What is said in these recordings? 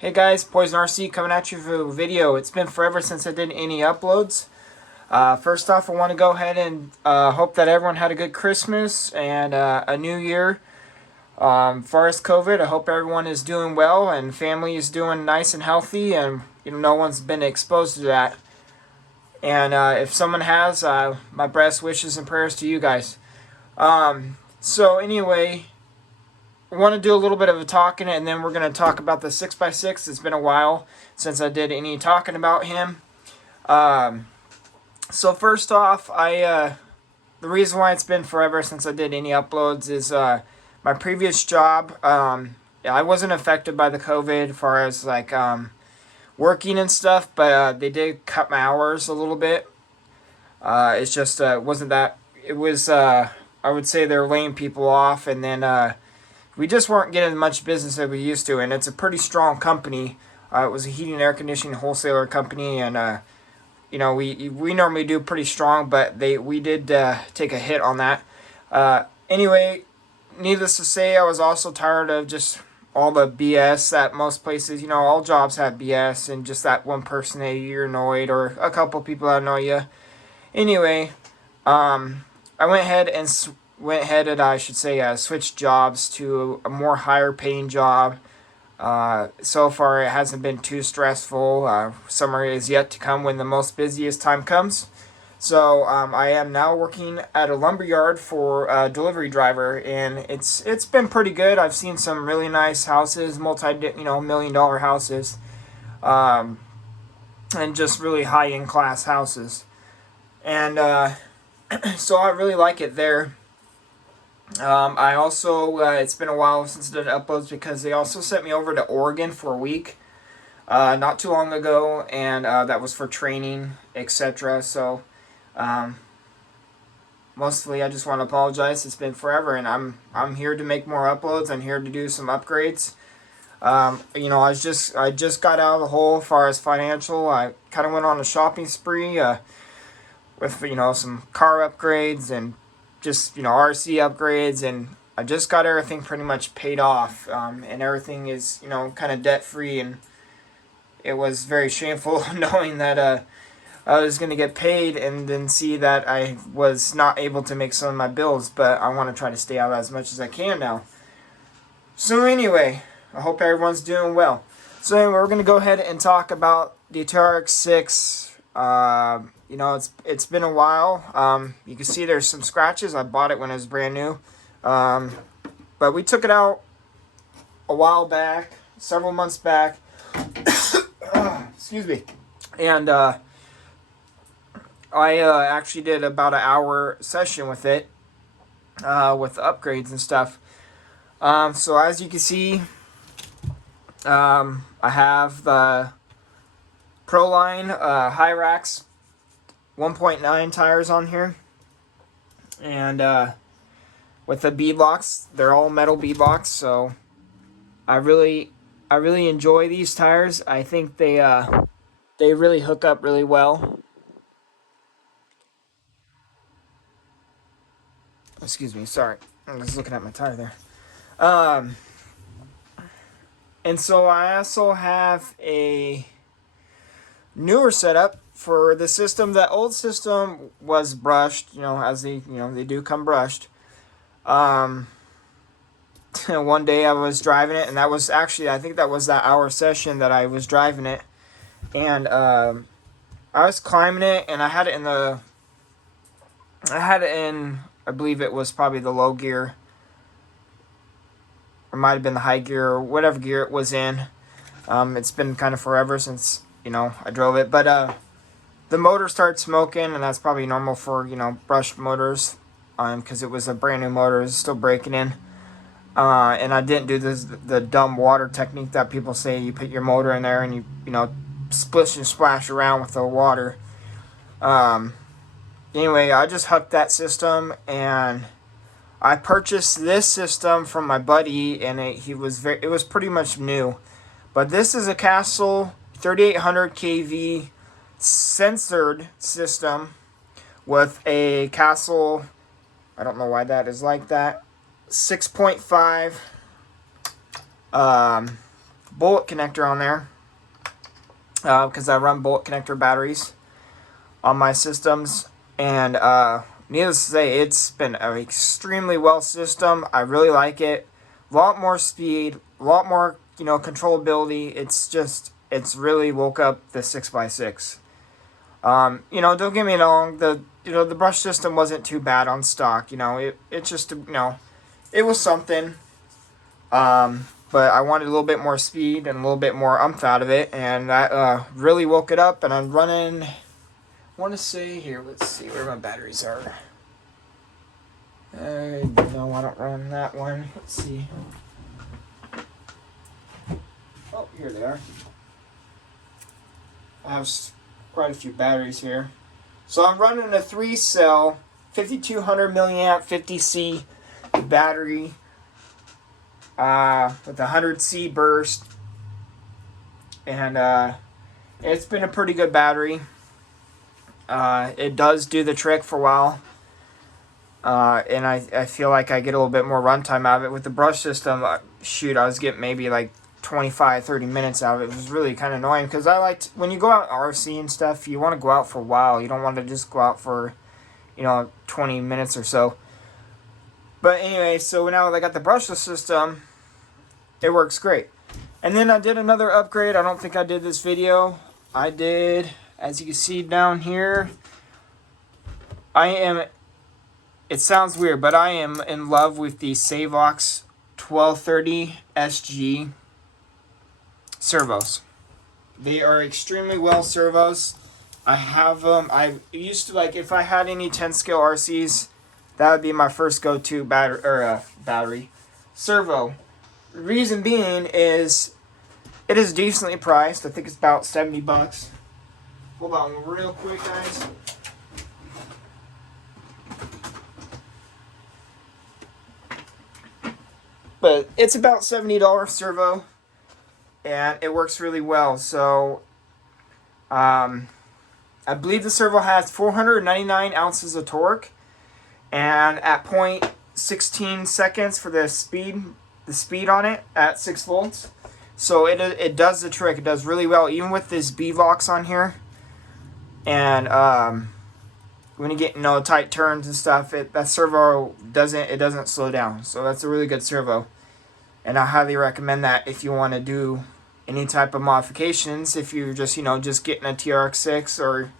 Hey guys, Poison RC coming at you for a video. It's been forever since I did any uploads. First off, I want to go ahead and hope that everyone had a good Christmas and a new year. Far as COVID, I hope everyone is doing well and family is doing nice and healthy, and no one's been exposed to that. And if someone has, my best wishes and prayers to you guys. So anyway, we want to do a little bit of a talking, and then we're going to talk about the 6x6. It's been a while since I did any talking about him. So first off, the reason why it's been forever since I did any uploads is my previous job. I wasn't affected by the COVID as far as like working and stuff, but they did cut my hours a little bit. It's just wasn't that. It was I would say they're laying people off, and then we just weren't getting much business that we used to, and it's a pretty strong company. It was a heating and air conditioning wholesaler company, and we normally do pretty strong, but we did take a hit on that. Anyway, needless to say, I was also tired of just all the BS that most places, all jobs have BS, and just that one person that you're annoyed, or a couple people that annoy you. Anyway, I went ahead and I should say switched jobs to a more higher paying job. So far it hasn't been too stressful. Summer is yet to come when the most busiest time comes. So I am now working at a lumber yard for a delivery driver, and it's been pretty good. I've seen some really nice houses, $1 million houses, and just really high end class houses. And so I really like it there. I also, it's been a while since I did uploads because they also sent me over to Oregon for a week not too long ago, and that was for training, etc. So, mostly I just want to apologize. It's been forever, and I'm here to make more uploads. I'm here to do some upgrades. I just got out of the hole as far as financial. I kind of went on a shopping spree with some car upgrades and just RC upgrades, and I just got everything pretty much paid off, and everything is kind of debt free, and it was very shameful knowing that I was going to get paid and then see that I was not able to make some of my bills, but I want to try to stay out as much as I can now. So anyway, I hope everyone's doing well. So anyway, we're going to go ahead and talk about the TRX6. It's been a while. You can see there's some scratches. I bought it when it was brand new. But we took it out a while back, several months back. Excuse me. And I actually did about an hour session with it, with upgrades and stuff. So as you can see, I have the Proline Hyrax 1.9 tires on here, and with the bead locks, they're all metal bead locks. So I really enjoy these tires. I think they really hook up really well. Excuse me, sorry, I'm just looking at my tire there. And so I also have a newer setup for the system. The old system was brushed, as they do come brushed. One day I was driving it, and that was actually, I think that was that hour session that I was driving it, and I was climbing it, and I had it in, I believe it was probably the low gear, or might have been the high gear, or whatever gear it was in. It's been kind of forever since I drove it, but the motor started smoking, and that's probably normal for brushed motors, because it was a brand new motor. It was still breaking in, and I didn't do the dumb water technique that people say. You put your motor in there and you splish and splash around with the water. Anyway, I just hooked that system, and I purchased this system from my buddy, and it was pretty much new. But this is a Castle 3800 kV censored system with a Castle, I don't know why that is like that, 6.5 bullet connector on there because I run bullet connector batteries on my systems, and needless to say, it's been an extremely well system. I really like it. A lot more speed, a lot more, you know, controllability. It's really woke up the 6x6. You know, don't get me wrong, the brush system wasn't too bad on stock. You know, it just, you know, it was something. But I wanted a little bit more speed and a little bit more umph out of it, and that really woke it up. And I'm running, I want to say here, let's see where my batteries are. No, I don't run that one. Let's see. Oh, here they are. I have quite a few batteries here. So I'm running a 3-cell 5200 milliamp 50C battery with 100C burst, and it's been a pretty good battery. It does do the trick for a while, and I feel like I get a little bit more runtime out of it. With the brush system, shoot, I was getting maybe like 25-30 minutes out of it. It was really kind of annoying because I liked, when you go out RC and stuff, you want to go out for a while. You don't want to just go out for, you know, 20 minutes or so. But anyway, so now that I got the brushless system, it works great. And then I did another upgrade. I don't think I did this video. I did, as you can see down here, it sounds weird, but I am in love with the Savox 1230 SG servos. They are extremely well servos. I have them. I used to, like, if I had any 10 scale RCs, that would be my first go-to battery servo. The reason being is it is decently priced. I think it's about $70. Hold on real quick, guys. But it's about $70 servo, and it works really well. So I believe the servo has 499 ounces of torque, and at 0.16 seconds for the speed on it at 6 volts. So it does the trick. It does really well, even with this B-Vox on here. And when you get, you know, tight turns and stuff, that servo doesn't slow down. So that's a really good servo, and I highly recommend that if you want to do any type of modifications. If you're just, you know, just getting a TRX6, or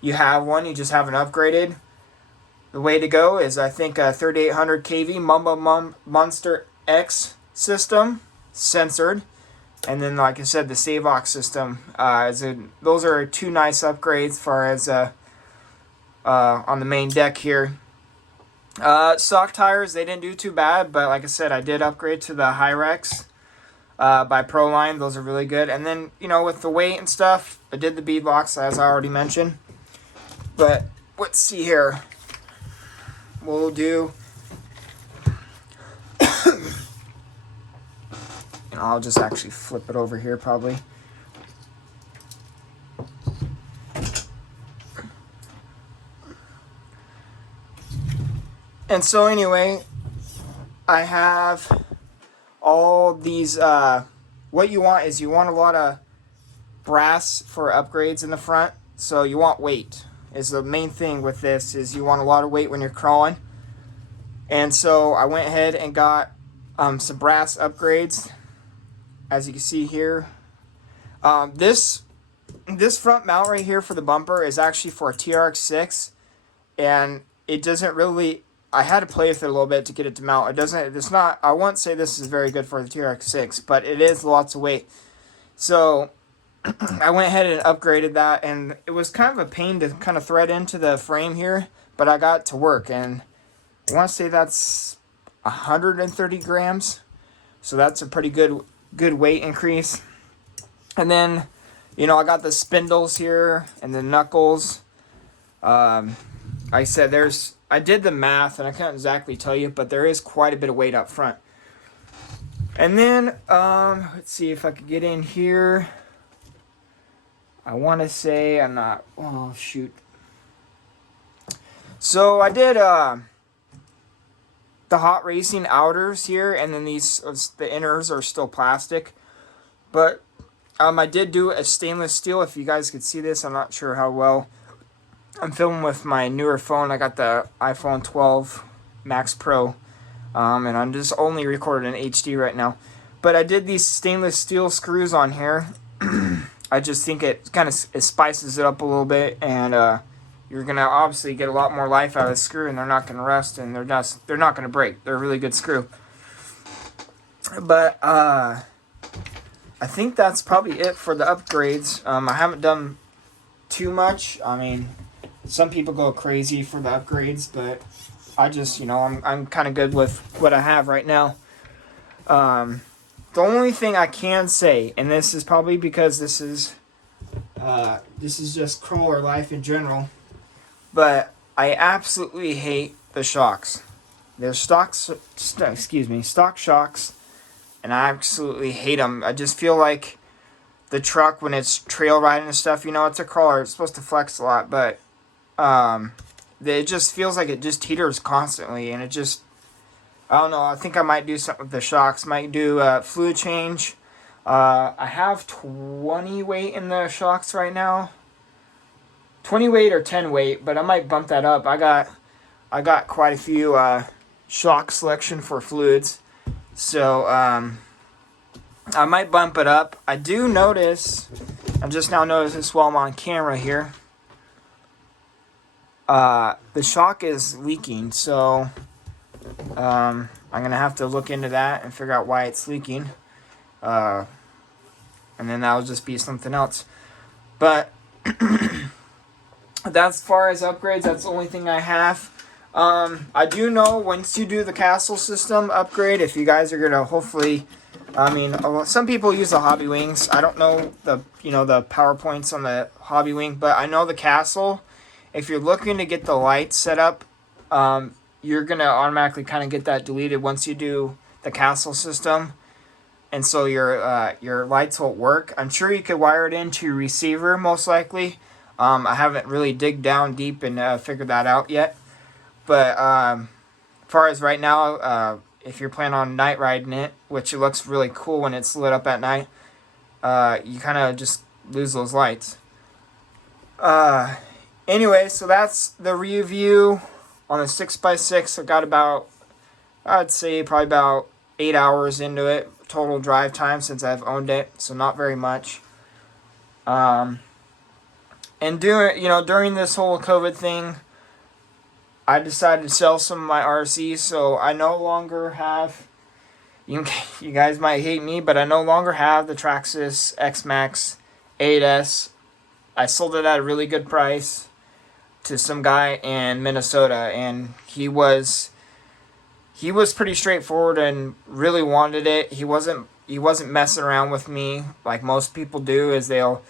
you have one, you just haven't upgraded, the way to go is, I think, a 3800 kV Mumbo Monster X system, censored. And then, like I said, the Savox system. Those are two nice upgrades as far as on the main deck here. Stock tires, they didn't do too bad, but like I said, I did upgrade to the Hyrex by Proline. Those are really good. And then, you know, with the weight and stuff, I did the beadlocks, as I already mentioned. But let's see here. We'll do... and I'll just actually flip it over here probably. And so anyway, I have all these, what you want is, you want a lot of brass for upgrades in the front. So you want weight is the main thing with this, is you want a lot of weight when you're crawling. And so I went ahead and got some brass upgrades, as you can see here. This front mount right here for the bumper is actually for a TRX6, and it doesn't really, I had to play with it a little bit to get it to mount. It's not, I won't say this is very good for the TRX6, but it is lots of weight. So I went ahead and upgraded that, and it was kind of a pain to kind of thread into the frame here, but I got it to work, and I want to say that's 130 grams. So that's a pretty good weight increase. And then, you know, I got the spindles here and the knuckles. Like I said, I did the math, and I can't exactly tell you, but there is quite a bit of weight up front. And then, let's see if I could get in here. I want to say I'm not, oh shoot. So I did the the hot racing outers here, and then these the inners are still plastic. But I did do a stainless steel. If you guys could see this, I'm not sure how well. I'm filming with my newer phone. I got the iPhone 12 Max Pro, and I'm just only recording in HD right now. But I did these stainless steel screws on here. I just think it kind of spices it up a little bit, and you're gonna obviously get a lot more life out of the screw, and they're not gonna rust, and they're not gonna break. They're a really good screw. But I think that's probably it for the upgrades. I haven't done too much. I mean, some people go crazy for the upgrades, but I just, I'm kind of good with what I have right now. The only thing I can say, and this is probably because this is just crawler life in general, but I absolutely hate the shocks. They're stock shocks, and I absolutely hate them. I just feel like the truck, when it's trail riding and stuff, it's a crawler, it's supposed to flex a lot, but it just feels like it just teeters constantly, and it just, I don't know, I think I might do something with the shocks. Might do fluid change. I have 20 weight in the shocks right now. 20 weight or 10 weight, but I might bump that up. I got quite a few shock selection for fluids. So I might bump it up. I do notice, I just now noticed this while I'm on camera here. The shock is leaking, so I'm going to have to look into that and figure out why it's leaking. And then that'll just be something else. But that's as far as upgrades, that's the only thing I have. I do know once you do the castle system upgrade, if you guys are going to hopefully, some people use the hobby wings. I don't know the PowerPoints on the hobby wing, but I know the castle, if you're looking to get the lights set up, you're going to automatically kind of get that deleted once you do the castle system. And so your lights won't work. I'm sure you could wire it into your receiver, most likely. I haven't really dig down deep and figured that out yet. But as far as right now, if you're planning on night riding it, which it looks really cool when it's lit up at night, you kind of just lose those lights. Anyway, so that's the review on the 6x6. I got about, I'd say probably about 8 hours into it, total drive time since I've owned it, so not very much. And during this whole COVID thing, I decided to sell some of my RCs, so I no longer have, you guys might hate me, but I no longer have the Traxxas X-Max 8S. I sold it at a really good price to some guy in Minnesota, and he was pretty straightforward and really wanted it. He wasn't messing around with me like most people do, is they'll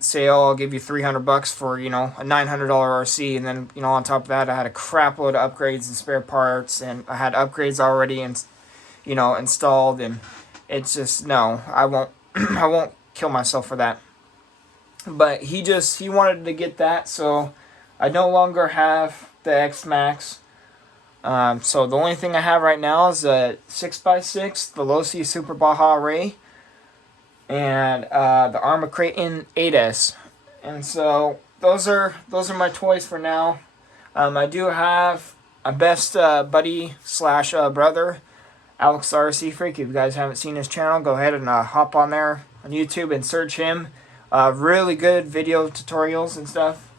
say, "Oh, I'll give you $300 for, a $900 RC," and then, on top of that, I had a crap load of upgrades and spare parts, and I had upgrades already installed, and it's just, no, I won't I won't kill myself for that. But he wanted to get that, so I no longer have the X-Max. So the only thing I have right now is a 6x6, the Losi Super Baja Ray, and the Arma Creighton 8S. And so those are my toys for now. I do have a best buddy / brother, Alex RC Freak. If you guys haven't seen his channel, go ahead and hop on there on YouTube and search him. Really good video tutorials and stuff.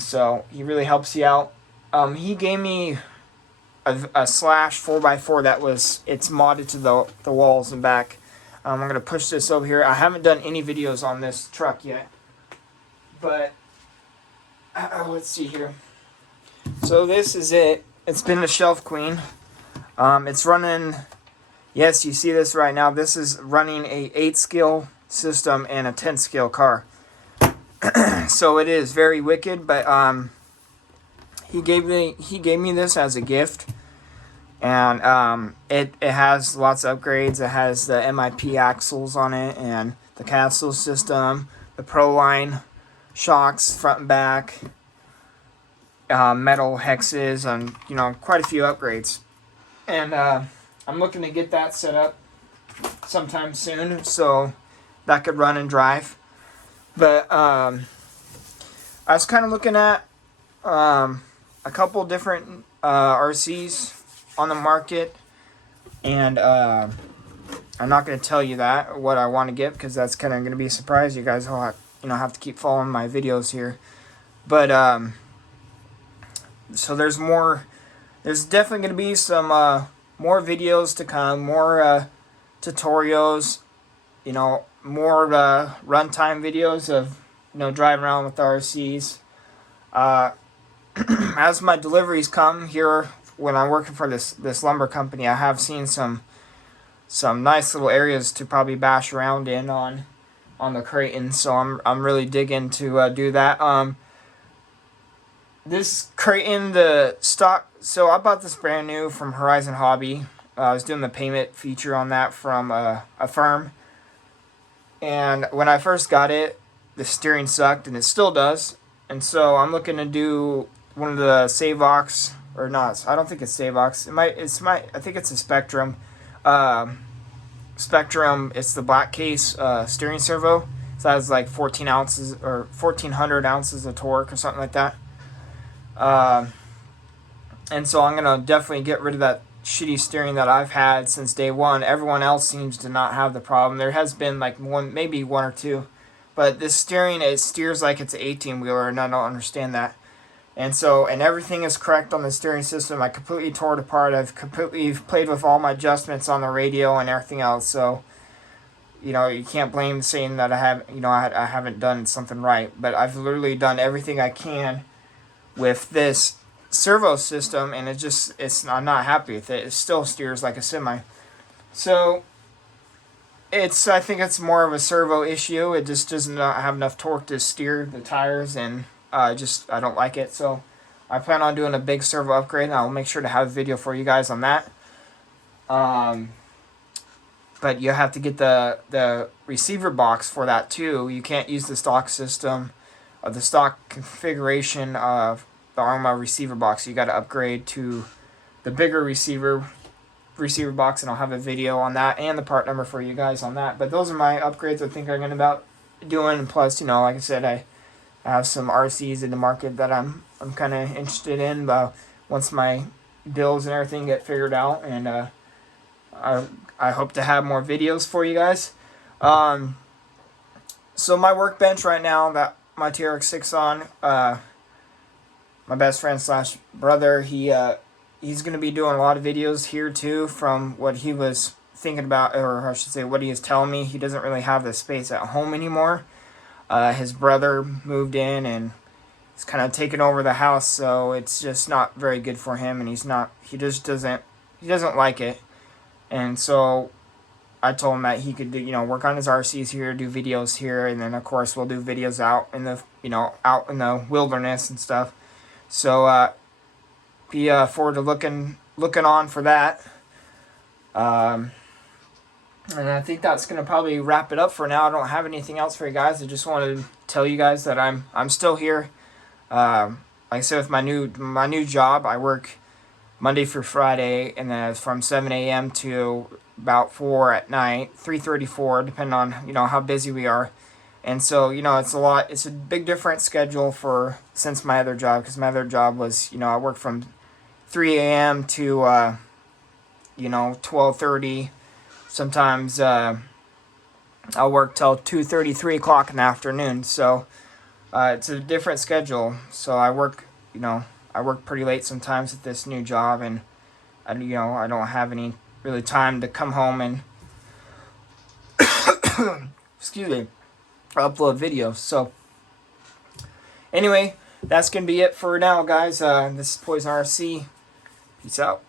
So he really helps you out. He gave me a Slash 4x4 it's modded to the walls and back. I'm going to push this over here. I haven't done any videos on this truck yet. But, let's see here. So this is it. It's been the Shelf Queen. It's running, yes, you see this right now. This is running a 8-skill system and a 10-skill car. So it is very wicked, but he gave me this as a gift. And it has lots of upgrades. It has the MIP axles on it, and the castle system, the Proline shocks front and back, metal hexes, and quite a few upgrades. and I'm looking to get that set up sometime soon, so that could run and drive. But I was kind of looking at a couple different RCs on the market, and I'm not going to tell you that what I want to get, because that's kind of going to be a surprise. You guys will have to keep following my videos here. But so there's more. There's definitely going to be some more videos to come, more tutorials, more runtime videos of driving around with RCs. As my deliveries come here, when I'm working for this lumber company, I have seen some nice little areas to probably bash around in on the Creighton. So I'm really digging to do that. This Creighton, the stock. So I bought this brand new from Horizon Hobby. I was doing the payment feature on that from a firm. And when I first got it, the steering sucked, and it still does. And so I'm looking to do one of the Savox, or not. I don't think it's Savox. I think it's a Spectrum. Spectrum. It's the black case steering servo. So that has like 14 ounces or 1,400 ounces of torque or something like that. And so I'm gonna definitely get rid of that shitty steering that I've had since day one. Everyone else seems to not have the problem. There has been like maybe one or two, but this steering, it steers like it's an 18-wheeler, and I don't understand that. And everything is correct on the steering system. I completely tore it apart. I've completely played with all my adjustments on the radio and everything else. So, you can't blame saying that I haven't done something right. But I've literally done everything I can with this servo system, and I'm not happy with it. It still steers like a semi. So I think it's more of a servo issue. It just does not have enough torque to steer the tires, and I don't like it. So I plan on doing a big servo upgrade, and I'll make sure to have a video for you guys on that. But you have to get the receiver box for that too. You can't use the stock system or the stock configuration of the Arma receiver box. You got to upgrade to the bigger receiver box, and I'll have a video on that and the part number for you guys on that. But those are my upgrades I think I'm going to about doing. And plus, like I said, I have some RCs in the market that I'm kind of interested in. Once my bills and everything get figured out, and I hope to have more videos for you guys. So my workbench right now, that my TRX6 on, my best friend / brother, he's going to be doing a lot of videos here too, from what he was thinking about, or I should say what he is telling me. He doesn't really have the space at home anymore. His brother moved in, and he's kind of taken over the house, so it's just not very good for him, and he doesn't like it. And so I told him that he could do, work on his RCs here, do videos here, and then of course we'll do videos out in the wilderness and stuff. So be forward to looking on for that. And I think that's gonna probably wrap it up for now. I don't have anything else for you guys. I just wanted to tell you guys that I'm still here. Like I said, with my new job, I work Monday through Friday, and then it's from 7 a.m. to about 4 at night, 3:34, depending on how busy we are. And so it's a big different schedule since my other job, because my other job was I work from 3 a.m. to 12:30. Sometimes I'll work till 2:30, 3 o'clock in the afternoon. So it's a different schedule. So I work pretty late sometimes at this new job, and I don't have any really time to come home and excuse me, upload videos. So anyway, that's gonna be it for now, guys. This is Poison RC. Peace out.